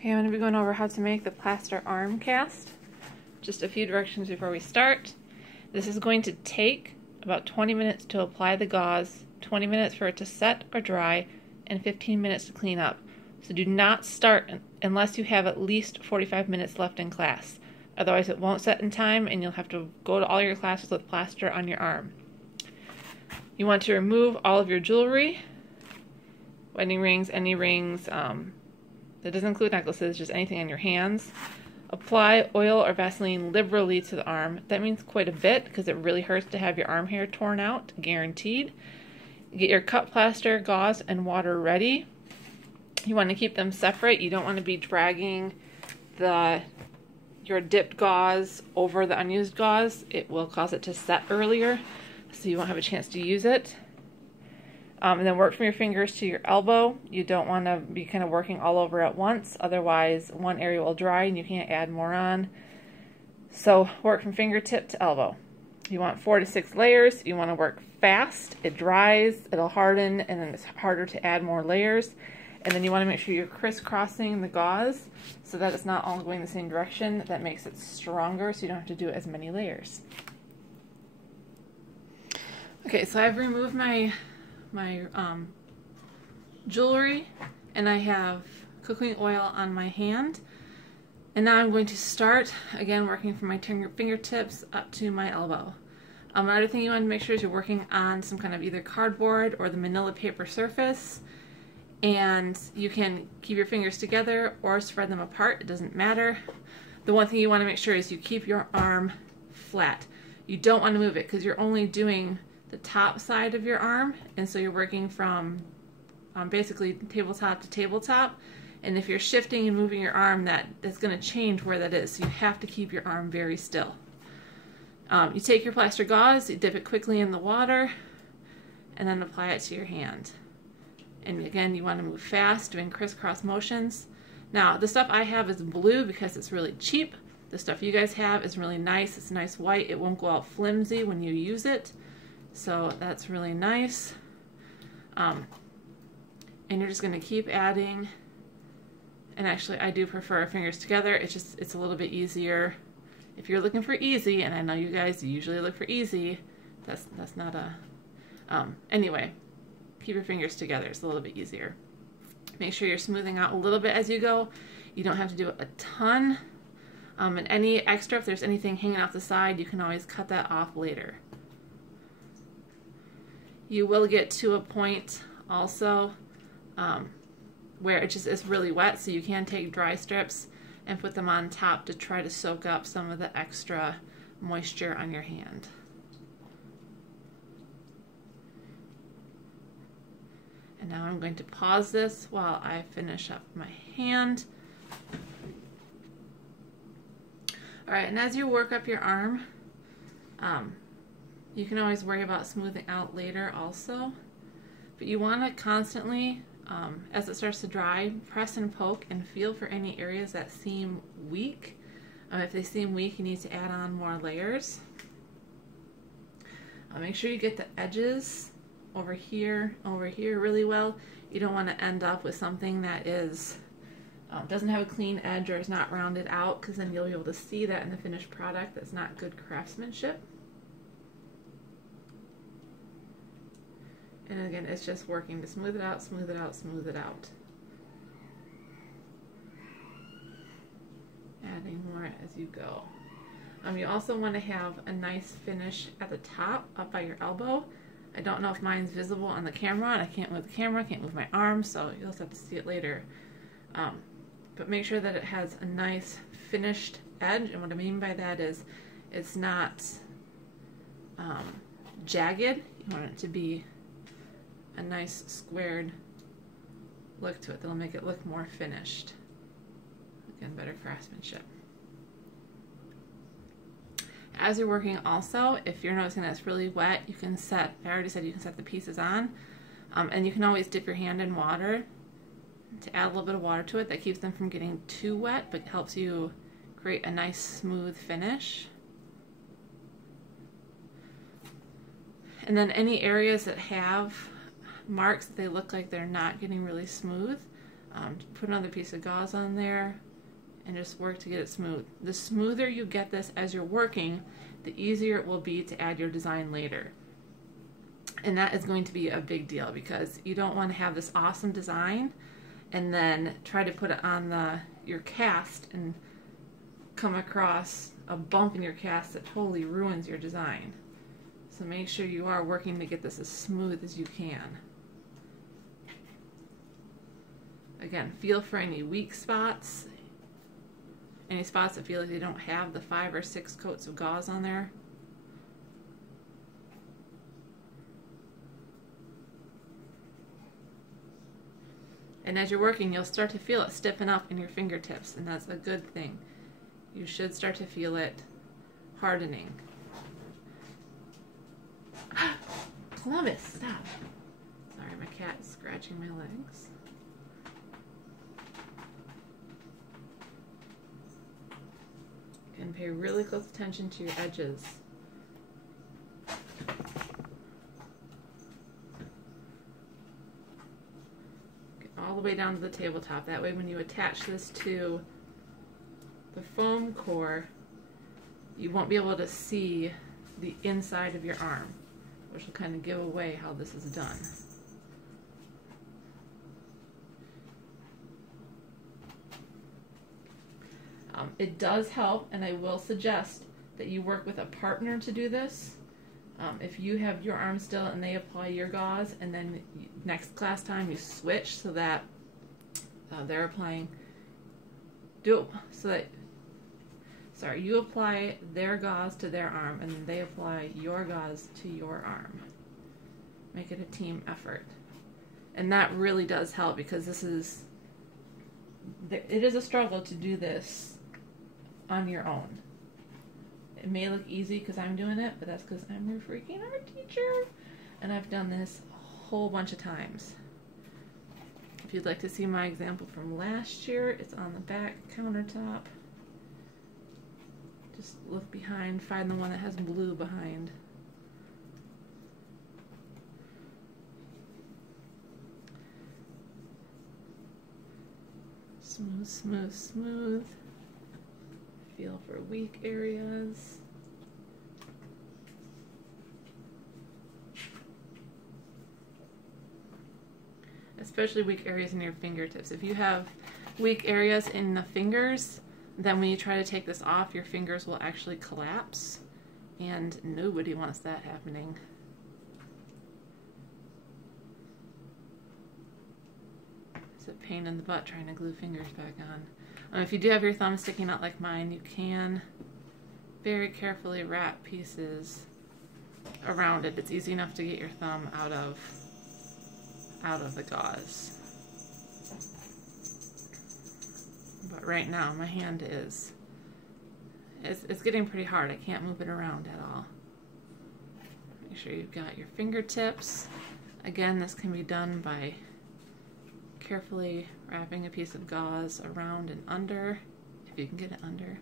Okay, I'm going to be going over how to make the plaster arm cast. Just a few directions before we start. This is going to take about 20 minutes to apply the gauze, 20 minutes for it to set or dry, and 15 minutes to clean up. So do not start unless you have at least 45 minutes left in class. Otherwise it won't set in time and you'll have to go to all your classes with plaster on your arm. You want to remove all of your jewelry, wedding rings, any rings, that doesn't include necklaces, just anything on your hands. Apply oil or Vaseline liberally to the arm. That means quite a bit because it really hurts to have your arm hair torn out, guaranteed. Get your cut plaster, gauze, and water ready. You want to keep them separate. You don't want to be dragging your dipped gauze over the unused gauze. It will cause it to set earlier, so you won't have a chance to use it. And then work from your fingers to your elbow. You don't want to be kind of working all over at once, otherwise one area will dry and you can't add more on. So work from fingertip to elbow. You want 4 to 6 layers. You want to work fast. It dries, it'll harden, and then it's harder to add more layers. And then you want to make sure you're crisscrossing the gauze so that it's not all going the same direction. That makes it stronger so you don't have to do as many layers. Okay, so I've removed my jewelry, and I have cooking oil on my hand, and now I'm going to start again working from my fingertips up to my elbow. Another thing you want to make sure is you're working on some kind of either cardboard or the manila paper surface, and you can keep your fingers together or spread them apart, it doesn't matter. The one thing you want to make sure is you keep your arm flat. You don't want to move it because you're only doing the top side of your arm, and so you're working from basically tabletop to tabletop, and if you're shifting and moving your arm, that's going to change where that is, so you have to keep your arm very still. You take your plaster gauze, you dip it quickly in the water, and then apply it to your hand. And again, you want to move fast, doing crisscross motions. Now, the stuff I have is blue because it's really cheap. The stuff you guys have is really nice. It's nice white. It won't go out flimsy when you use it. So that's really nice. And you're just going to keep adding. And actually, I do prefer fingers together. It's a little bit easier. If you're looking for easy, and I know you guys usually look for easy, that's not a... anyway, keep your fingers together. It's a little bit easier. Make sure you're smoothing out a little bit as you go. You don't have to do a ton. And any extra, if there's anything hanging off the side, you can always cut that off later. You will get to a point also where it just is really wet, so you can take dry strips and put them on top to try to soak up some of the extra moisture on your hand. And now I'm going to pause this while I finish up my hand. Alright, and as you work up your arm, you can always worry about smoothing out later also, but you want to constantly, as it starts to dry, press and poke and feel for any areas that seem weak. If they seem weak, you need to add on more layers. Make sure you get the edges over here really well. You don't want to end up with something that is doesn't have a clean edge or is not rounded out, because then you'll be able to see that in the finished product. That's not good craftsmanship. And again, it's just working to smooth it out, smooth it out, smooth it out. Adding more as you go. You also want to have a nice finish at the top, up by your elbow. I don't know if mine's visible on the camera, and I can't move the camera, can't move my arm, so you'll have to see it later. But make sure that it has a nice finished edge, and what I mean by that is it's not jagged. You want it to be a nice squared look to it that'll make it look more finished. Again, better craftsmanship. As you're working also, if you're noticing that it's really wet, you can set, I already said you can set the pieces on, and you can always dip your hand in water to add a little bit of water to it. That keeps them from getting too wet, but helps you create a nice smooth finish. And then any areas that have marks that they look like they're not getting really smooth, Put another piece of gauze on there and just work to get it smooth. The smoother you get this as you're working, the easier it will be to add your design later. And that is going to be a big deal because you don't want to have this awesome design and then try to put it on your cast and come across a bump in your cast that totally ruins your design. So make sure you are working to get this as smooth as you can. Again, feel for any weak spots, any spots that feel like they don't have the 5 or 6 coats of gauze on there. And as you're working, you'll start to feel it stiffen up in your fingertips, and that's a good thing. You should start to feel it hardening. Columbus, stop. Sorry, my cat is scratching my legs. And pay really close attention to your edges. Get all the way down to the tabletop. That way when you attach this to the foam core, you won't be able to see the inside of your arm, which will kind of give away how this is done. It does help, and I will suggest that you work with a partner to do this. If you have your arm still and they apply your gauze, and then next class time you switch so that they're applying, you apply their gauze to their arm and then they apply your gauze to your arm. Make it a team effort. And that really does help because it is a struggle to do this on your own. It may look easy because I'm doing it, but that's because I'm your freaking art teacher and I've done this a whole bunch of times. If you'd like to see my example from last year, it's on the back countertop. Just look behind, find the one that has blue behind. Smooth, smooth, smooth. Feel for weak areas. Especially weak areas in your fingertips. If you have weak areas in the fingers, then when you try to take this off, your fingers will actually collapse, and nobody wants that happening. It's a pain in the butt trying to glue fingers back on. If you do have your thumb sticking out like mine, you can very carefully wrap pieces around it. It's easy enough to get your thumb out of the gauze. But right now my hand it's getting pretty hard. I can't move it around at all. Make sure you've got your fingertips. Again, this can be done by carefully wrapping a piece of gauze around and under, if you can get it under.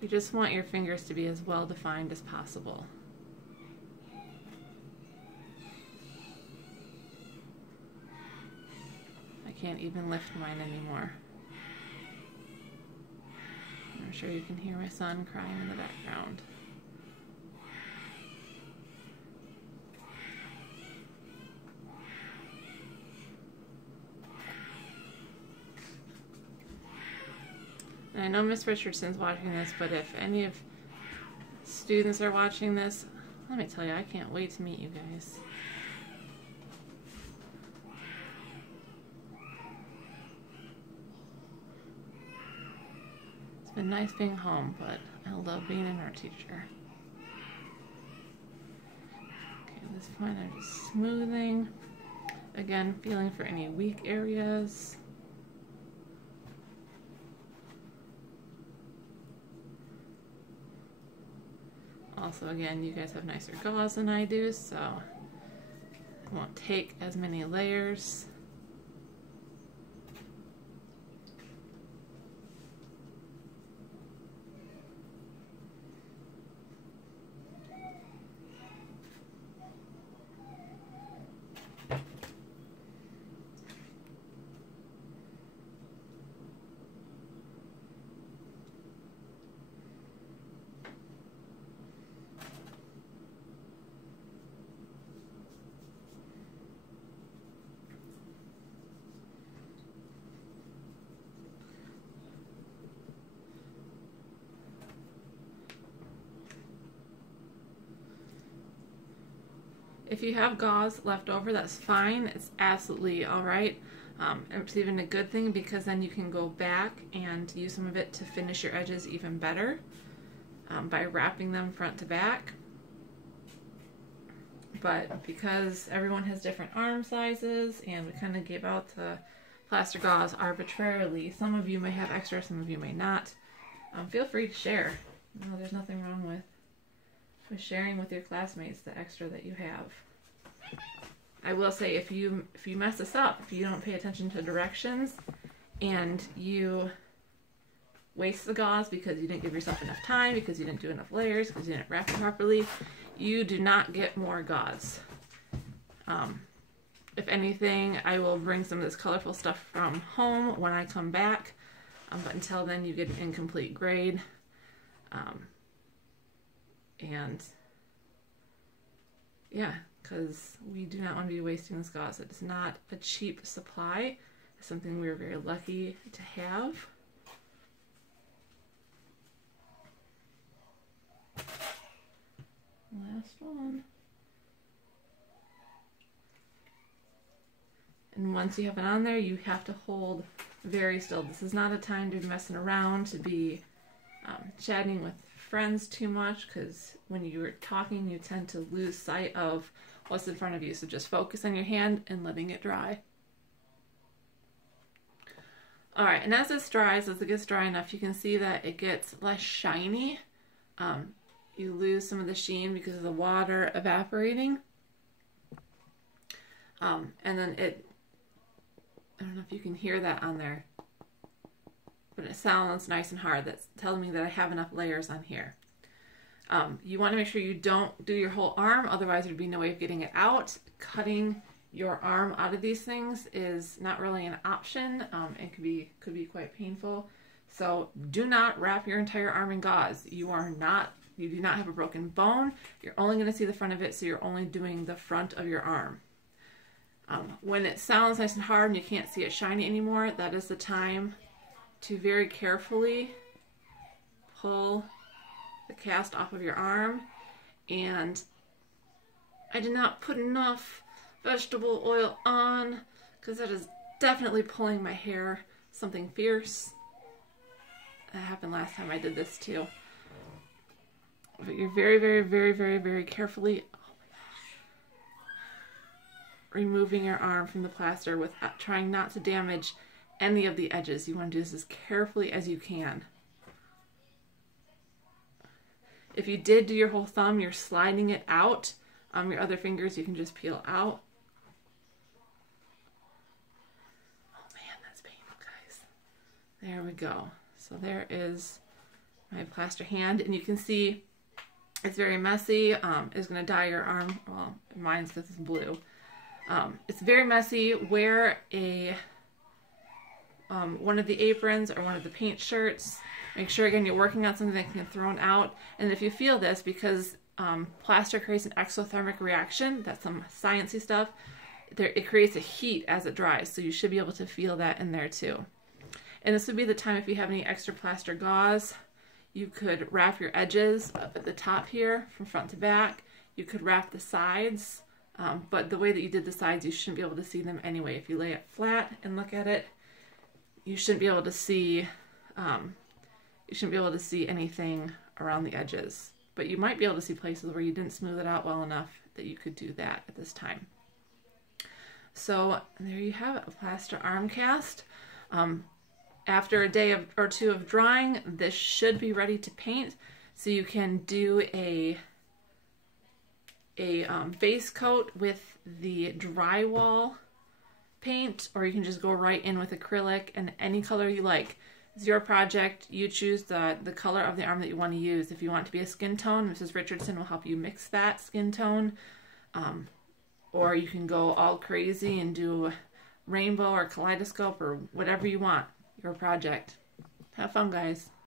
You just want your fingers to be as well defined as possible. I can't even lift mine anymore. I'm sure you can hear my son crying in the background. And I know Miss Richardson's watching this, but if any of students are watching this, let me tell you, I can't wait to meet you guys. It's been nice being home, but I love being an art teacher. Okay, at this point I'm just smoothing. Again, feeling for any weak areas. Also, again, you guys have nicer gauze than I do, so it won't take as many layers. If you have gauze left over, that's fine. It's absolutely all right. It's even a good thing because then you can go back and use some of it to finish your edges even better by wrapping them front to back. But because everyone has different arm sizes and we kind of gave out the plaster gauze arbitrarily, some of you may have extra, some of you may not. Feel free to share. No, there's nothing wrong with sharing with your classmates the extra that you have. I will say, if you mess this up, if you don't pay attention to directions and you waste the gauze because you didn't give yourself enough time, because you didn't do enough layers, because you didn't wrap it properly, you do not get more gauze. If anything, I will bring some of this colorful stuff from home when I come back, but until then you get an incomplete grade. And yeah, because we do not want to be wasting this gauze. It is not a cheap supply. It's something we're very lucky to have. Last one. And once you have it on there, you have to hold very still. This is not a time to be messing around, to be chatting with friends too much, because when you're talking you tend to lose sight of what's in front of you. So just focus on your hand and letting it dry. Alright, and as this dries, as it gets dry enough, you can see that it gets less shiny. You lose some of the sheen because of the water evaporating. And then I don't know if you can hear that on there, but it sounds nice and hard. That's telling me that I have enough layers on here. You want to make sure you don't do your whole arm, otherwise there'd be no way of getting it out. Cutting your arm out of these things is not really an option. It could be quite painful. So do not wrap your entire arm in gauze. You do not have a broken bone. You're only going to see the front of it, so you're only doing the front of your arm. When it sounds nice and hard and you can't see it shiny anymore, that is the time to very carefully pull the cast off of your arm. And I did not put enough vegetable oil on because that is definitely pulling my hair something fierce. That happened last time I did this too. But you're very, very, very, very, very carefully removing your arm from the plaster with trying not to damage any of the edges. You want to do this as carefully as you can. If you did do your whole thumb, you're sliding it out. Your other fingers you can just peel out. Oh man, that's painful, guys. There we go. So there is my plaster hand, and you can see it's very messy. It's going to dye your arm. Well, mine's because it's blue. It's very messy. Wear one of the aprons or one of the paint shirts. Make sure, again, you're working on something that can get thrown out. And if you feel this, because plaster creates an exothermic reaction, that's some sciencey stuff, it creates a heat as it dries. So you should be able to feel that in there too. And this would be the time, if you have any extra plaster gauze, you could wrap your edges up at the top here from front to back. You could wrap the sides. But the way that you did the sides, you shouldn't be able to see them anyway. If you lay it flat and look at it, you shouldn't be able to see anything around the edges. But you might be able to see places where you didn't smooth it out well enough that you could do that at this time. So there you have it, a plaster arm cast. After a day or two of drying, this should be ready to paint. So you can do a base coat with the drywall paint, or you can just go right in with acrylic and any color you like. It's your project. You choose the color of the arm that you want to use. If you want it to be a skin tone, Mrs. Richardson will help you mix that skin tone. Or you can go all crazy and do rainbow or kaleidoscope or whatever you want. Your project. Have fun, guys.